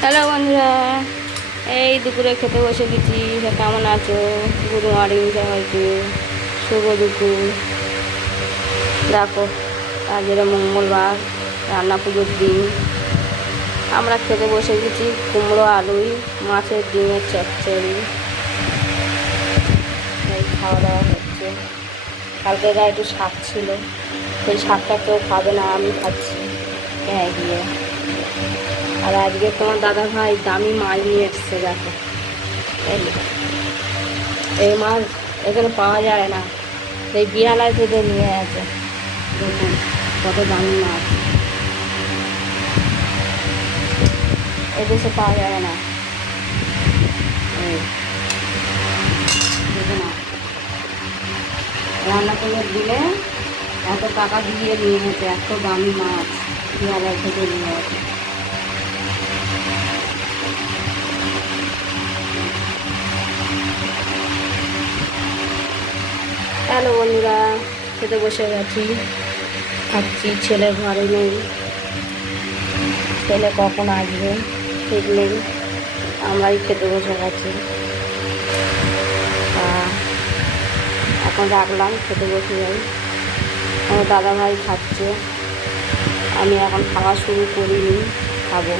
Hello বন্ধুরা, এই দুপুরে খেতে বসে গেছি। কেমন আছো? গুড মর্নিং সবাইকে, শুভ দুপুর। দেখো, আজ এরা মঙ্গলবার, রান্না পুজোর দিন। আমরা খেতে বসে গেছি কুমড়ো আলুই, মাছের ডিমের চচ্চড়ি। এই খাওয়া দাওয়া হচ্ছে। কালকে গায়ে একটু শাক ছিল, সেই শাকটা কেউ খাবে না, আমি খাচ্ছি হ্যাঁ গিয়ে। আর আজকে তোমার দাদা ভাই দামি মাছ নিয়ে এসছে। দেখো, এই মাছ এখানে পাওয়া যায় না, এই বিয়ালায় থেকে নিয়ে আছে। দেখুন কত দামি মাছ, এদেশে পাওয়া যায় না। এই দেখুন, রান্না করে দিলে এত টাকা দিয়ে নিয়ে গেছে, এত দামি মাছ বিয়ালায় থেকে নিয়ে আছে। হ্যালো বন্ধুরা, খেতে বসে গেছি, খাচ্ছি। ছেলে ঘরে নেই, ছেলে কখন আসবে ঠিক নেই, আমরাই খেতে বসে গেছি। এখন রাখলাম, খেতে বসে যাই। আমার দাদাভাই খাচ্ছে, আমি এখন খাওয়া শুরু করিনি, খাবো।